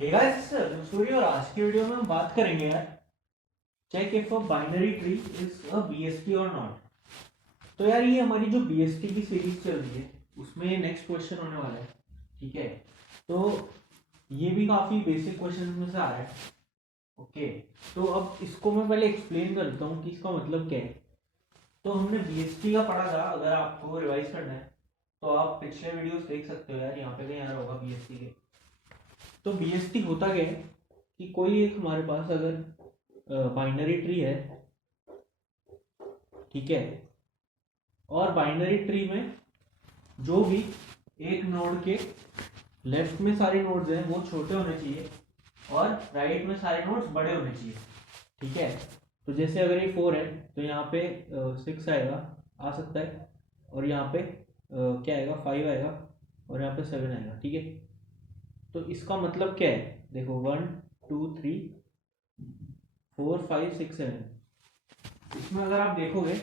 Hey guys, दूसरी और आज की वीडियो में हम बात करेंगे यार, check if a binary tree is a BST और नॉट। तो यार ये हमारी जो बीएसटी की सीरीज चल रही है उसमें नेक्स्ट क्वेश्चन होने वाला है। ठीक है, तो ये भी काफी बेसिक क्वेश्चन में से आ रहा है। ओके, तो अब इसको मैं पहले एक्सप्लेन कर देता हूँ कि इसका मतलब क्या है। तो हमने बीएसटी का पढ़ा था, अगर आपको रिवाइज करना है तो आप पिछले वीडियोस देख सकते हो यार, यहाँ पे कहीं आ रहा होगा बीएसटी के। तो बीएसटी होता क्या है कि कोई एक हमारे पास अगर बाइनरी ट्री है, ठीक है, और बाइनरी ट्री में जो भी एक नोड के लेफ्ट में सारे नोड्स हैं वो छोटे होने चाहिए और राइट में सारे नोड्स बड़े होने चाहिए। ठीक है, तो जैसे अगर ये 4 है तो यहाँ पे 6 आएगा, आ सकता है, और यहाँ पे क्या आएगा, 5 आएगा, और यहाँ पे 7 आएगा। ठीक है, तो इसका मतलब क्या है, देखो 1 2 3 4 5 6 7, इसमें अगर आप देखोगे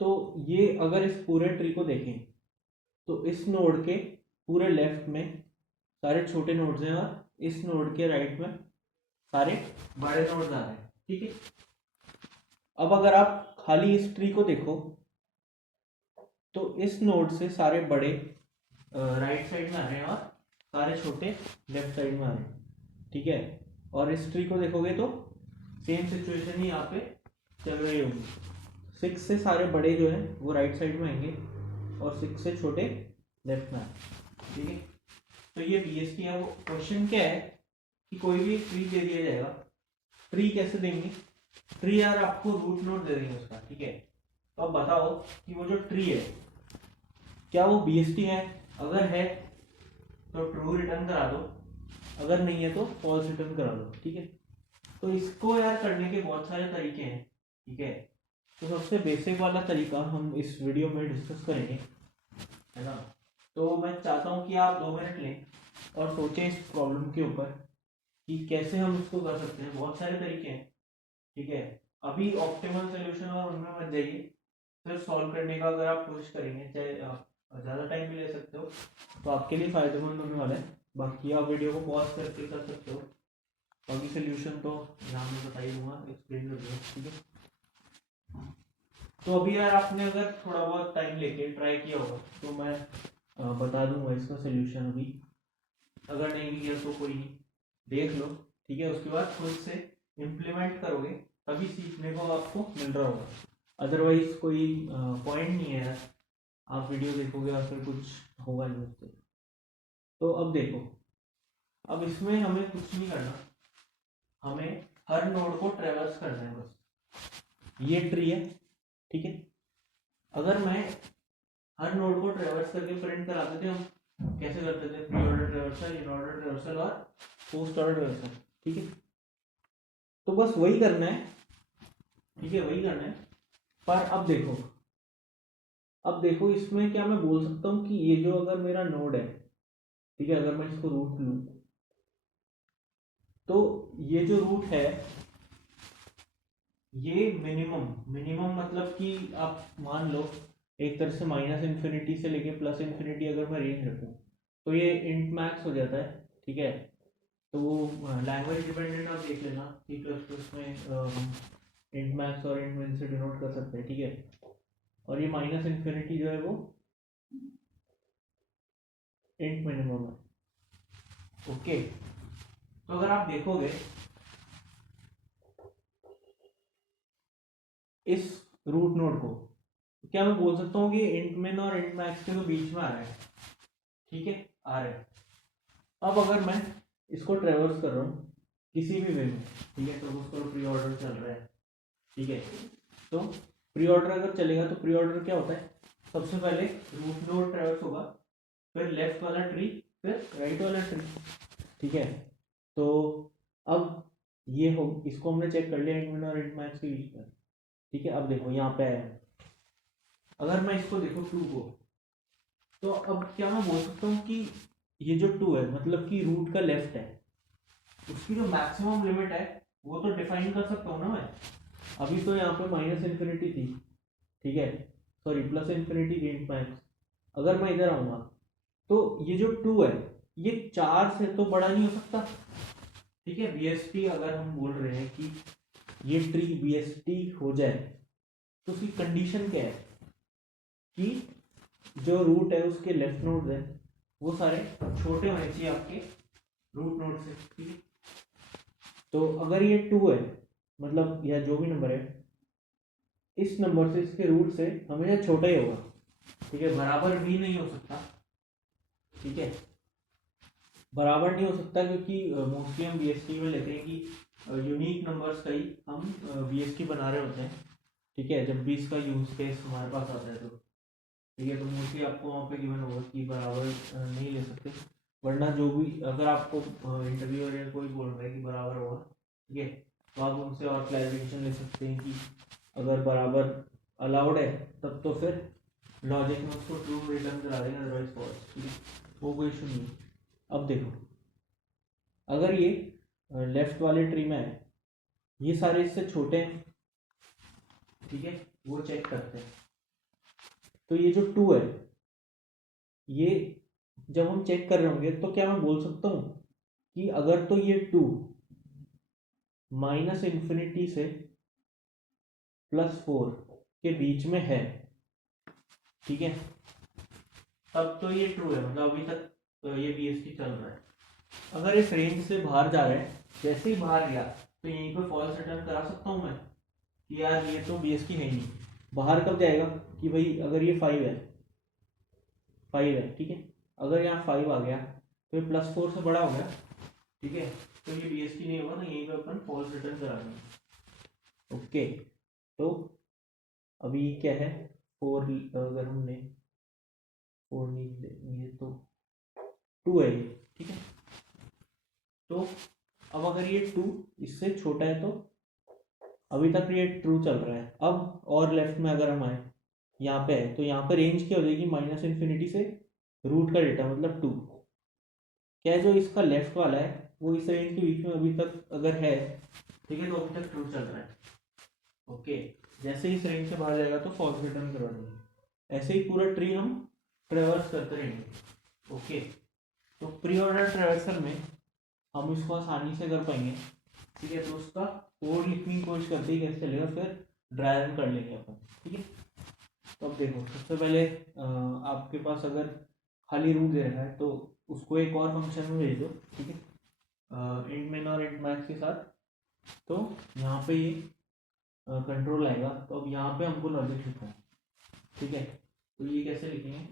तो ये अगर इस पूरे ट्री को देखें तो इस नोड के पूरे लेफ्ट में सारे छोटे नोड्स हैं और इस नोड के राइट में सारे बड़े नोड्स आ रहे हैं। ठीक है, अब अगर आप खाली इस ट्री को देखो तो इस नोड से सारे बड़े राइट साइड में आ रहे हैं और सारे छोटे लेफ्ट साइड में आ रहे हैं। ठीक है, और इस ट्री को देखोगे तो सेम सिचुएशन ही यहाँ पे चल रही होगी। 6 से सारे बड़े जो हैं वो राइट साइड में आएंगे और 6 से छोटे लेफ्ट में आएंगे। ठीक है, तो ये बीएसटी है। वो क्वेश्चन क्या है कि कोई भी ट्री दे दिया जाएगा। ट्री कैसे देंगे, ट्री यार आपको रूट नोड दे देंगे उसका। ठीक है, तो अब बताओ कि वो जो ट्री है क्या वो बीएसटी है। अगर है तो ट्रू रिटर्न करा दो, अगर नहीं है तो फॉल्स रिटर्न करा दो। ठीक है, तो इसको यार करने के बहुत सारे तरीके हैं। ठीक है, तो सबसे बेसिक वाला तरीका हम इस वीडियो में डिस्कस करेंगे, है ना। तो मैं चाहता हूँ कि आप 2 मिनट लें और सोचें इस प्रॉब्लम के ऊपर कि कैसे हम इसको कर सकते हैं। बहुत सारे तरीके हैं। ठीक है, अभी ऑप्टिमल सोल्यूशन और उनमें मत जाइए, सिर्फ सॉल्व करने का अगर आप कोशिश करेंगे, चाहे आप ज़्यादा टाइम भी ले सकते हो, तो आपके लिए फ़ायदेमंद होने वाला है। बाकी आप वीडियो को पॉज करके कर सकते हो, बाकी सोल्यूशन तो यहाँ मैं बता ही दूंगा, एक्सप्लेन कर दूंगा। ठीक है, तो अभी यार आपने अगर थोड़ा बहुत टाइम लेके ट्राई किया होगा तो मैं बता दूंगा इसका सोल्यूशन अभी। अगर नहीं भी किया तो कोई नहीं, देख लो। ठीक है, उसके बाद खुद से इम्प्लीमेंट करोगे तभी सीखने को आपको मिल रहा होगा, अदरवाइज कोई पॉइंट नहीं है यार, आप वीडियो देखोगे और फिर कुछ होगा नहीं उससे। तो अब देखो, अब इसमें हमें कुछ नहीं करना, हमें हर नोड को ट्रेवर्स करना है बस। ये ट्री है, ठीक है, अगर मैं हर नोड को ट्रेवर्स करके प्रिंट कराते थे, हम कैसे करते थे, pre order traversal, in order traversal और पोस्ट ऑर्डर ट्रेवर्सल। ठीक है, तो बस वही करना है। ठीक है, वही करना है, पर अब देखो इसमें क्या मैं बोल सकता हूँ कि ये जो अगर मेरा नोड है, ठीक है, अगर मैं इसको रूट लूँ तो ये जो रूट है ये मिनिमम मिनिमम मतलब कि आप मान लो एक तरह से माइनस इन्फिनिटी से लेके प्लस इन्फिनिटी अगर मैं रेंज रखूँ तो ये इंट मैक्स हो जाता है। ठीक है, तो वो लैंग्वेज डिपेंडेंट आप देख लेना, सी प्लस प्लस में हम इंट मैक्स और इंट मिन से डिनोट कर सकते हैं। ठीक है, और ये माइनस इन्फिनिटी जो है वो इंट मिनिमम है। ओके, तो अगर आप देखोगे इस रूट नोड को तो क्या मैं बोल सकता हूँ कि इंट मिन और इंट मैक्स के तो बीच में आ रहा है। ठीक है, आ रहा है। अब अगर मैं इसको ट्रेवर्स कर रहा हूँ किसी भी वे में, ठीक है, तो उसको प्री ऑर्डर चल रहा है। ठीक है, तो प्री ऑर्डर अगर चलेगा तो प्री ऑर्डर क्या होता है, सबसे पहले रूट नोड ट्रेवर्स होगा, फिर लेफ्ट वाला ट्री, फिर राइट वाला ट्री। ठीक है, तो अब ये हो, इसको हमने चेक कर लिया इंट मिन और इंट मैक्स के बीच में। ठीक है, अब देखो यहाँ पे है, अगर मैं इसको देखो 2 को, तो अब क्या मैं बोल सकता हूँ कि ये जो 2 है मतलब कि रूट का लेफ्ट है, उसकी जो मैक्सिमम लिमिट है वो तो डिफाइन कर सकता हूँ ना मैं। अभी तो यहाँ पे माइनस इन्फिनिटी थी, ठीक है, सॉरी प्लस इन्फिनिटी थी इंट मैक्स। अगर मैं इधर आऊँगा तो ये जो 2 है ये 4 से तो बड़ा नहीं हो सकता। ठीक है, BST अगर हम बोल रहे हैं कि ये ट्री BST हो जाए तो उसकी कंडीशन क्या है कि जो रूट है उसके लेफ्ट नोड है वो सारे छोटे होने चाहिए आपके रूट नोड से। ठीक है, तो अगर ये 2 है मतलब या जो भी नंबर है इस नंबर से इसके रूट से हमेशा छोटा ही होगा। ठीक है, बराबर भी नहीं हो सकता। ठीक है, बराबर नहीं हो सकता क्योंकि मोस्टली हम BST में लेते हैं कि यूनिक नंबर्स का ही हम BST बना रहे होते हैं। ठीक है, जब भी इसका यूज केस हमारे पास आता है तो ठीक है, तो मोस्टली आपको वहाँ पे गिवन होगा कि बराबर नहीं ले सकते, वरना जो भी अगर आपको इंटरव्यू या कोई बोल रहा है कि बराबर होगा, ठीक है, तो आप उनसे और क्लैरिफिकेशन ले सकते हैं कि अगर बराबर अलाउड है तब तो फिर लॉजिक में उसको ट्रू रिटर्न करा देंगे, अदरवाइज फॉल्स। ठीक है, वो कोई इशू नहीं है। अब देखो, अगर ये लेफ्ट वाले ट्री में है, ये सारे इससे छोटे हैं, ठीक है, वो चेक करते हैं। तो ये जो 2 है, ये जब हम चेक कर रहे होंगे तो क्या मैं बोल सकता हूँ कि अगर तो ये 2 -∞ से +4 के बीच में है, ठीक है, तब तो ये ट्रू है, मतलब अभी तक ये BST चल रहा है। अगर इस रेंज से बाहर जा रहा है, जैसे ही बाहर गया तो यहीं पर फॉल्स रिटर्न करा सकता हूँ मैं कि यार ये तो BST है ही नहीं। बाहर कब जाएगा कि भाई अगर ये 5 है, 5 है, ठीक है, अगर यहाँ 5 आ गया तो ये +4 से बड़ा हो गया, ठीक है, तो ये BST नहीं होगा, तो यहीं पे अपन फॉल्स रिटर्न करा देंगे। ओके, तो अभी क्या है 4, अगर हमने 4 नहीं ये तो 2 है ये, ठीक है, तो अब अगर ये 2 इससे छोटा है तो अभी तक ये ट्रू चल रहा है। अब और लेफ्ट में अगर हम आए, यहाँ पे है, तो यहाँ पे रेंज क्या हो जाएगी, -∞ से रूट का डेटा मतलब 2। क्या है, जो इसका लेफ्ट वाला है वो इस रेंज के बीच में अभी तक अगर है, ठीक है, तो अभी तक ट्रू चल रहा है। ओके, जैसे ही इस रेंज से बाहर जाएगा तो फॉल्स रिटर्न करवा देंगे। ऐसे ही पूरा ट्री हम ट्रेवर्स करते रहेंगे। ओके, तो प्री ऑर्डर ट्रेवर्सल में हम इसको आसानी से कर पाएंगे। ठीक है, तो उसका कोड लिखने की कोशिश करते ही कैसे चलेगा, फिर ड्राई रन कर लेंगे अपन। ठीक है, तो अब देखो, सबसे पहले आपके पास अगर खाली रूट दे रखा है तो उसको एक और फंक्शन में भेज दो। ठीक है, इंट मिन और इंट मैक्स के साथ, तो यहाँ पे ये कंट्रोल आएगा। तो अब यहाँ पे हमको लॉजिक लिखना है। ठीक है, तो ये कैसे लिखेंगे,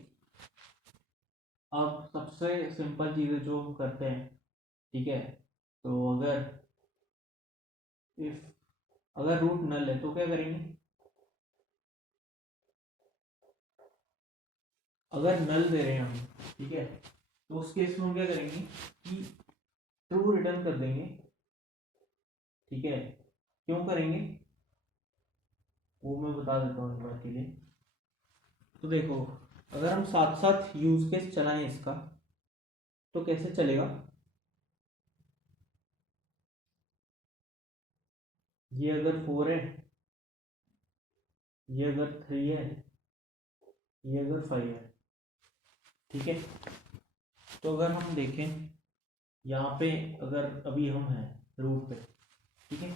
अब सबसे सिंपल चीज़ें जो हम करते हैं, ठीक है, तो अगर रूट नल है तो क्या करेंगे, अगर नल दे रहे हैं हम, ठीक है, तो उस केस में हम क्या करेंगे कि ट्रू रिटर्न कर देंगे। ठीक है, क्यों करेंगे वो मैं बता देता हूँ इस बात के लिए। तो देखो, अगर हम साथ साथ यूज केस चलाएं इसका तो कैसे चलेगा, ये अगर 4 है, ये अगर 3 है, ये अगर 5 है, ठीक है, तो अगर हम देखें यहाँ पे, अगर अभी हम हैं रूट पे, ठीक है,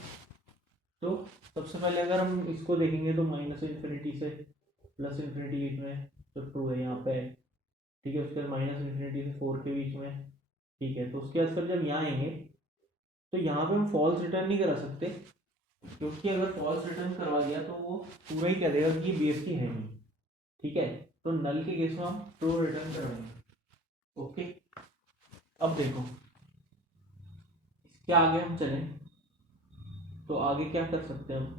तो सबसे पहले अगर हम इसको देखेंगे तो -∞ से +∞ बीच में तो ट्रू है यहाँ पे। ठीक है, उसके बाद -∞ से 4 के बीच में। ठीक है, तो उसके बाद फिर जब यहाँ आएंगे तो यहाँ पे हम फॉल्स रिटर्न नहीं करा सकते, क्योंकि अगर फॉल्स रिटर्न करवा दिया तो वो पूरा ही कह देगा कि ये BST है नहीं। ठीक है, तो नल के केस में हम ट्रू रिटर्न करवाएंगे। ओके, अब देखो इसके आगे हम चलें तो आगे क्या कर सकते हैं हम,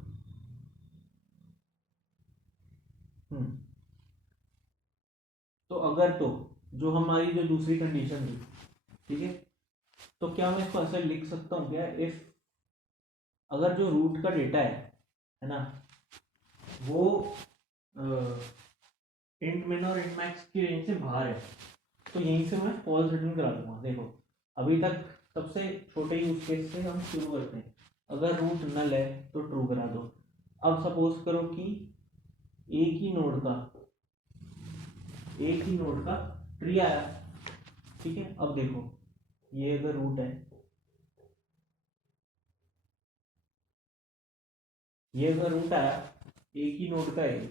तो अगर तो जो हमारी जो दूसरी कंडीशन थी, ठीक है, तो क्या मैं इसको ऐसे लिख सकता हूँ क्या, इफ अगर जो रूट का डेटा है ना, वो इंट मिन और इंट मैक्स की रेंज से बाहर है, तो यहीं से मैं फॉल्स रिटर्न करा दूंगा। देखो, अभी तक सबसे छोटे यूज केस से हम शुरू करते हैं। अगर रूट नल है तो ट्रू करा दो। अब सपोज करो कि एक ही नोड का ट्री आया, ठीक है, अब देखो ये अगर रूट है, ये अगर रूट आया एक ही नोड का है,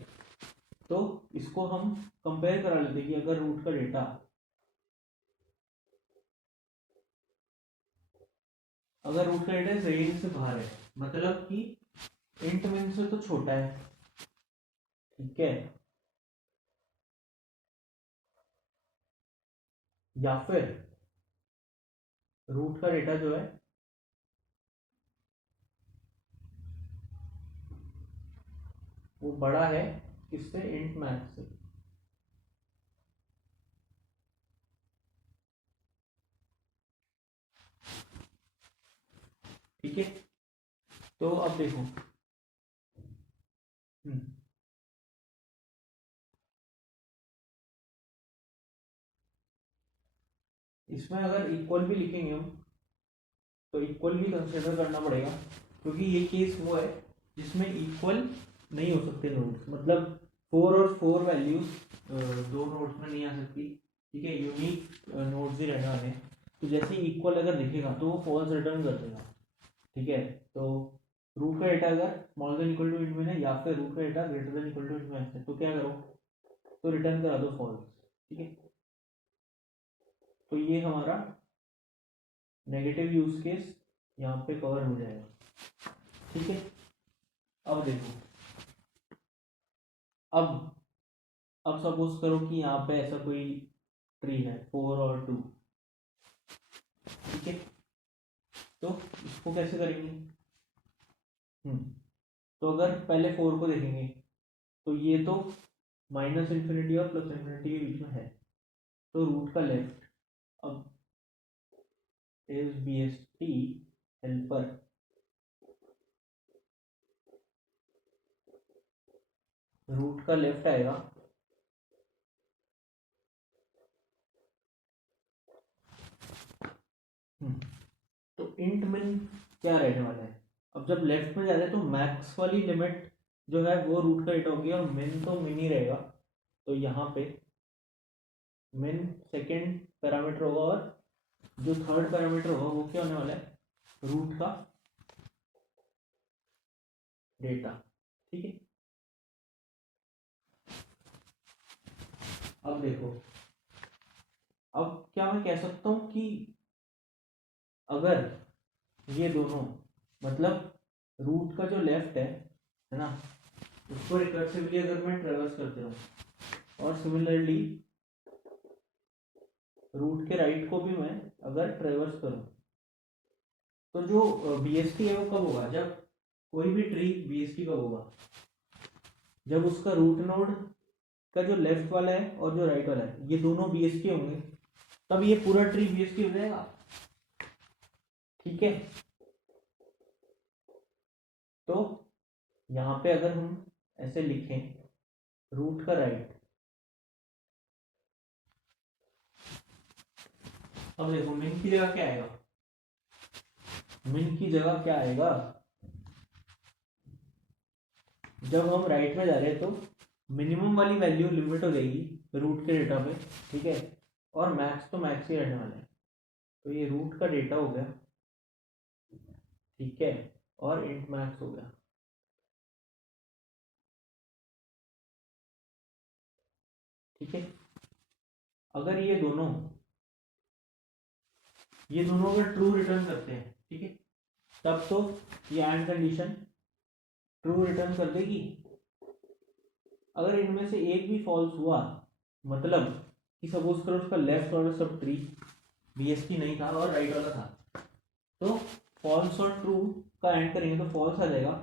तो इसको हम कंपेयर करा लेते कि अगर रूट का डेटा रेंज से बाहर है, मतलब कि इंट मिन से तो छोटा है, ठीक है, या फिर रूट का डेटा जो है वो बड़ा है किससे, इंट मैक्स से। ठीक है, तो अब देखो इसमें अगर इक्वल भी लिखेंगे हम तो इक्वल भी कंसिडर करना पड़ेगा, क्योंकि ये केस वो है जिसमें इक्वल नहीं हो सकते नोड्स, मतलब 4 वैल्यूज दो नोड्स में नहीं आ सकती, ठीक है, यूनिक नोड्स ही रहने वाले हैं। तो जैसे ही इक्वल अगर दिखेगा तो वो फॉल्स रिटर्न कर देगा, ठीक है। तो रूट का डेटा अगर small than equal to int में है या फिर रूट का data greater than equal to int में है, तो क्या करो, तो रिटर्न करा दो फॉल्स, ठीक है। तो ये हमारा नेगेटिव यूज केस यहाँ पे कवर हो जाएगा, ठीक है। अब देखो, अब सपोज करो कि यहाँ पे ऐसा कोई ट्री है 4 और 2, ठीक है, तो इसको कैसे करेंगे, तो अगर पहले 4 को देखेंगे तो ये तो माइनस इन्फिनिटी और प्लस इन्फिनिटी के बीच में है, तो रूट का लेफ्ट अब is B S T helper, root का लेफ्ट आएगा तो इंट मिन क्या रहने वाला है, अब जब लेफ्ट में जा रहे हैं तो मैक्स वाली लिमिट जो है वो रूट का डेटा होगी और मिन तो मिन ही रहेगा, तो यहाँ पे मिन सेकेंड पैरामीटर होगा और जो थर्ड पैरामीटर होगा वो क्या होने वाला है, रूट का डेटा, ठीक है। अब देखो, अब क्या मैं कह सकता हूं कि अगर ये दोनों, मतलब रूट का जो लेफ्ट है ना, उसको रिकर्सिवली अगर मैं ट्रेवर्स करते रहूं और सिमिलरली रूट के राइट को भी मैं अगर ट्रेवर्स करूं, तो जो बीएसटी है वो कब होगा, जब कोई भी ट्री बीएसटी कब होगा, जब उसका रूट नोड का जो लेफ्ट वाला है और जो राइट वाला है ये दोनों बीएसटी होंगे, तब ये पूरा ट्री बीएसटी हो जाएगा, ठीक है। तो यहाँ पे अगर हम ऐसे लिखें रूट का राइट, अब देखो मिन की जगह क्या आएगा, मिन की जगह क्या आएगा, जब हम राइट में जा रहे हैं तो मिनिमम वाली वैल्यू लिमिट हो जाएगी रूट के डेटा पे, ठीक है, और मैक्स तो मैक्स ही रहने वाला है, तो ये रूट का डेटा हो गया, ठीक है, और इंट मैक्स हो गया, ठीक है। अगर ये दोनों अगर ट्रू रिटर्न करते हैं, ठीक है, तब तो ये एंड कंडीशन ट्रू रिटर्न कर देगी। अगर इनमें से एक भी फॉल्स हुआ, मतलब कि सपोज करो उसका लेफ्ट वाला सब ट्री बीएसटी नहीं था और राइट वाला था, तो फॉल्स और ट्रू का एंड करेंगे तो फॉल्स आ जाएगा,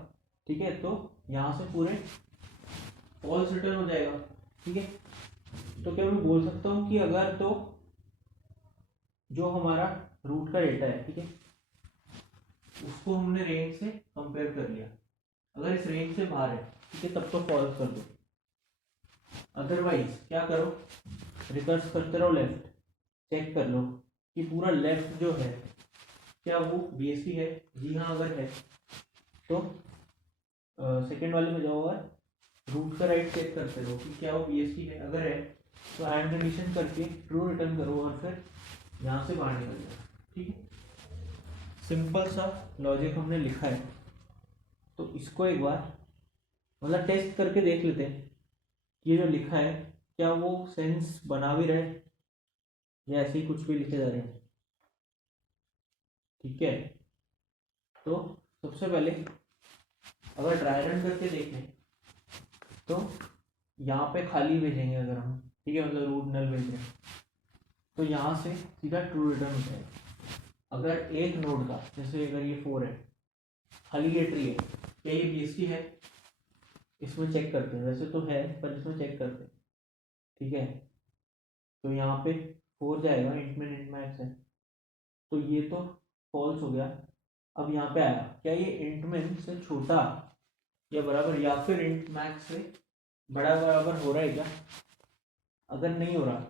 ठीक है, तो यहाँ से पूरे फॉल्स रिटर्न हो जाएगा, ठीक है। तो क्या मैं बोल सकता हूँ कि अगर तो जो हमारा रूट का डेटा है, ठीक है, उसको हमने रेंज से कंपेयर कर लिया, अगर इस रेंज से बाहर है, ठीक है, तब तो फॉल्स कर दो, अदरवाइज क्या करो, रिकर्स करते रहो लेफ्ट, चेक कर लो कि पूरा लेफ्ट जो है क्या वो बीएसटी है, जी हाँ अगर है तो सेकेंड वाले में जाओ और रूट का राइट चेक करते रहो कि क्या वो बीएसटी है, अगर है तो एंड कंडीशन करके ट्रू रिटर्न करो और फिर यहाँ से बाहर निकल जाओ। ठीक है, सिंपल सा लॉजिक हमने लिखा है। तो इसको एक बार मतलब टेस्ट करके देख लेते हैं ये जो लिखा है क्या वो सेंस बना भी रहे या ऐसे ही कुछ भी लिखे जा रहे हैं। ठीक है, तो सबसे पहले अगर ड्राई रन करके देखें तो यहाँ पे खाली भेजेंगे अगर हम, ठीक है, मतलब रूट नल भेज रहे हैं तो यहाँ से सीधा ट्रू रिटर्न होता है। अगर एक नोड का जैसे अगर ये 4 है, खाली ये ट्री है, क्या ये बीएसटी है? इसमें चेक करते हैं, वैसे तो है पर इसमें चेक करते हैं। ठीक है, तो यहाँ पे 4 जाएगा, इंट में इंट मैक्स है तो ये तो फॉल्स हो गया। अब यहाँ पे आया, क्या ये इंट में से छोटा या बराबर या फिर इंट मैक्स से बड़ा बराबर हो रहा है क्या? अगर नहीं हो रहा,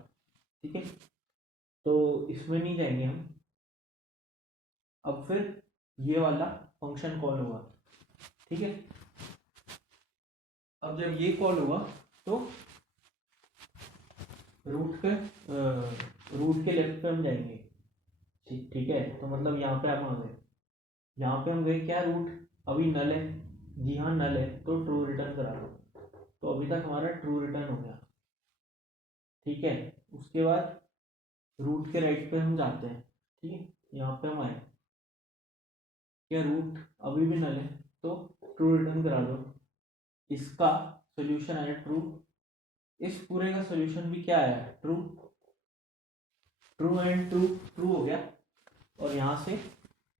ठीक है, तो इसमें नहीं जाएंगे हम। अब फिर ये वाला फंक्शन कॉल होगा। ठीक है, अब जब ये कॉल हुआ तो रूट के लेफ्ट पे हम जाएंगे। ठीक है, तो मतलब यहाँ पे हम आ गए, यहाँ पे हम गए, क्या रूट अभी नल है? जी हाँ नल है, तो ट्रू रिटर्न करा दो। तो अभी तक हमारा ट्रू रिटर्न हो गया। ठीक है, उसके बाद रूट के राइट पे हम जाते हैं। ठीक है, यहाँ पे हम आए, क्या रूट अभी भी नल है तो ट्रू रिटर्न करा दो। इसका सोल्यूशन आया ट्रू, इस पूरे का सोल्यूशन भी क्या आया? True. True and true true हो गया और यहाँ से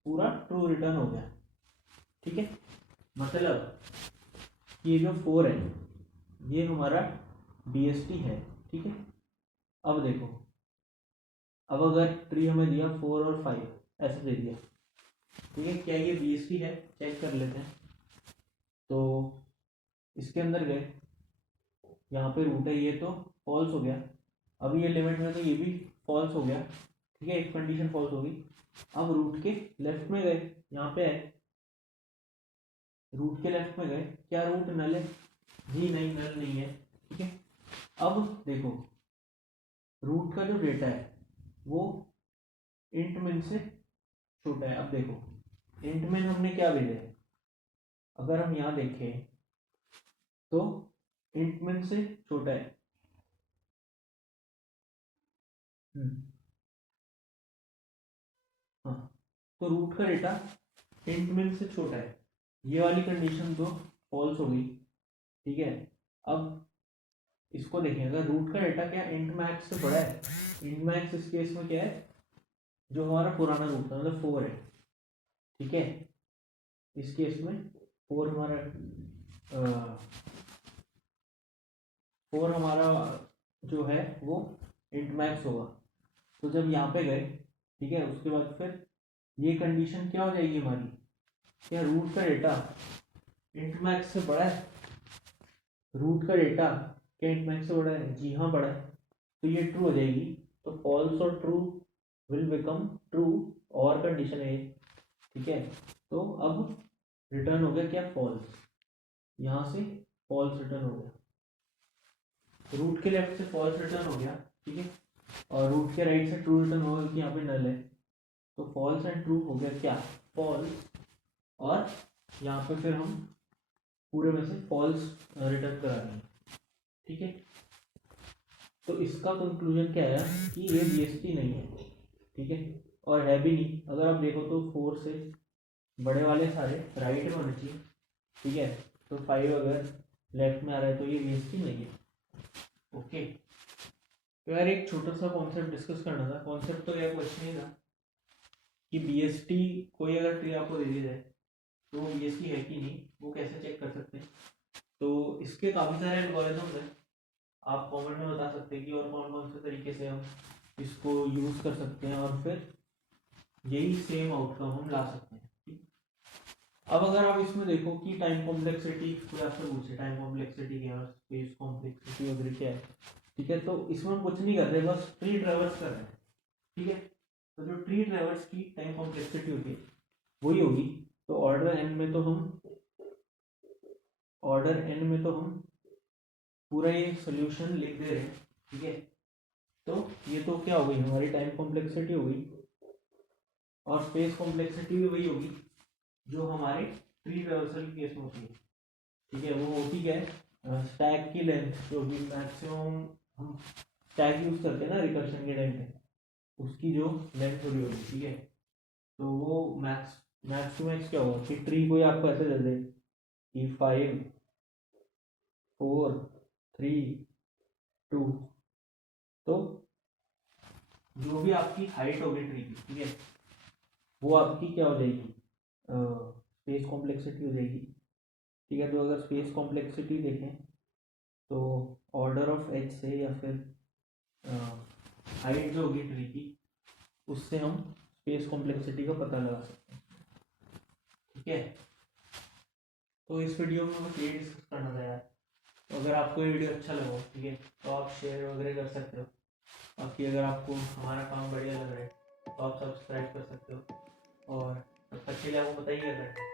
पूरा ट्रू रिटर्न हो गया। ठीक है, मतलब ये जो 4 है ये हमारा बीएसटी है। ठीक है, अब देखो, अब अगर ट्री हमें दिया 4 और 5 ऐसे दे दिया, ठीक है, क्या ये बीएसटी है? चेक कर लेते हैं। तो इसके अंदर गए, यहाँ पे रूट है, ये तो फॉल्स हो गया। अभी ये लिमिट में तो ये भी फॉल्स हो गया। ठीक है, एक कंडीशन फॉल्स होगी। अब रूट के लेफ्ट में गए, यहाँ पे है, रूट के लेफ्ट में गए, क्या रूट नल है? जी नहीं, नल नहीं है। ठीक है, अब देखो रूट का जो डेटा है वो इंट मिन से छोटा है। अब देखो इंट मिन हमने क्या भेजा है, अगर हम यहाँ देखें तो इंट मिन से छोटा है। हाँ, तो रूट का डेटा इंट मिन से छोटा है, ये वाली कंडीशन तो फॉल्स हो गई। ठीक है, अब इसको देखें, अगर रूट का डेटा क्या इंट मैक्स से बड़ा है, इंट मैक्स इस केस में क्या है, जो हमारा पुराना रूट था मतलब 4 है। ठीक है, इस केस में 4 हमारा 4 हमारा जो है वो इंट मैक्स होगा। तो जब यहाँ पे गए, ठीक है, उसके बाद फिर ये कंडीशन क्या हो जाएगी हमारी, क्या रूट का डेटा इंट मैक्स से बड़ा है? रूट का डेटा क्या इंट मैक्स से बड़ा है? जी हाँ बड़ा है, तो ये ट्रू हो जाएगी। तो फॉल्स और ट्रू विल बिकम ट्रू, और कंडीशन है। ठीक है, तो अब रिटर्न हो गया क्या? फॉल्स। यहाँ से फॉल्स रिटर्न हो गया, रूट के लेफ्ट से फॉल्स रिटर्न हो गया। ठीक है, और रूट के राइट से ट्रू रिटर्न होगा क्योंकि यहाँ पे नल है। तो फॉल्स एंड ट्रू हो गया क्या? फॉल्स। और यहाँ पे फिर हम पूरे में से फॉल्स रिटर्न करा रहे हैं। ठीक है, तो इसका कंक्लूजन क्या है कि ये बीएसटी नहीं है। ठीक है, और है भी नहीं। अगर आप देखो तो 4 से बड़े वाले सारे राइट में होने चाहिए। ठीक है, तो 5 अगर लेफ्ट में आ रहा है तो ये बीएसटी नहीं है। ओके, तो यार एक छोटा सा कॉन्सेप्ट डिस्कस करना था। कॉन्सेप्ट तो यार क्वेश्चन ही था कि बीएसटी कोई अगर ट्री आपको दे दी जाए तो वो बीएसटी है कि नहीं, वो कैसे चेक कर सकते हैं। तो इसके काफ़ी सारे एल्गोरिथम्स हैं, आप कमेंट में बता सकते हैं कि और कौन कौन से तरीके से हम इसको यूज़ कर सकते हैं और फिर यही सेम आउटकम हम ला सकते हैं। ठीक? अब अगर आप इसमें देखो कि टाइम कॉम्प्लेक्सिटी कोई आपसे पूछे, टाइम कॉम्प्लेक्सिटी क्या है, स्पेस कॉम्प्लेक्सिटी वगैरह क्या है, ठीक है, तो इसमें हम कुछ नहीं कर रहे, बस ट्री ट्रेवर्स कर रहे हैं। ठीक है, तो जो ट्री ट्रेवर्स की टाइम कॉम्प्लेक्सिटी होगी वही होगी। तो ऑर्डर एन में तो हम पूरा ये सोल्यूशन लिख दे रहे हैं। ठीक है। तो ये तो क्या हो गई हमारी टाइम कॉम्प्लेक्सिटी हो गई, और स्पेस कॉम्प्लेक्सिटी भी वही होगी जो हमारे ट्री ट्रेवर्सल के केस में होती है। ठीक है, वो होती क्या है, स्टैक की लेंथ जो भी मैक्सिमम हम स्टैक यूज करते हैं ना रिकर्शन के टाइम पे, उसकी जो लेंथ थोड़ी होगी। ठीक है, तो वो मैक्स टू मैक्स क्या होगा कि ट्री कोई आपको ऐसे दे दे कि 5 4 3 2, तो जो भी आपकी हाइट होगी ट्री की, ठीक है, वो आपकी क्या हो जाएगी, स्पेस कॉम्प्लेक्सिटी हो जाएगी। ठीक है, तो अगर स्पेस कॉम्प्लेक्सिटी देखें तो ऑर्डर ऑफ एच से या फिर हाइट जो होगी ट्री की, उससे हम स्पेस कॉम्प्लेक्सिटी का पता लगा सकते हैं। ठीक है, तो इस वीडियो में बस ये डिस्कस करना था यार। तो अगर आपको ये वीडियो अच्छा लगा, ठीक है, तो आप शेयर वगैरह कर सकते हो। बाकी अगर आपको हमारा काम बढ़िया लग रहा है तो आप सब्सक्राइब कर सकते हो, और तब तक के लिए आपको बताइए अगर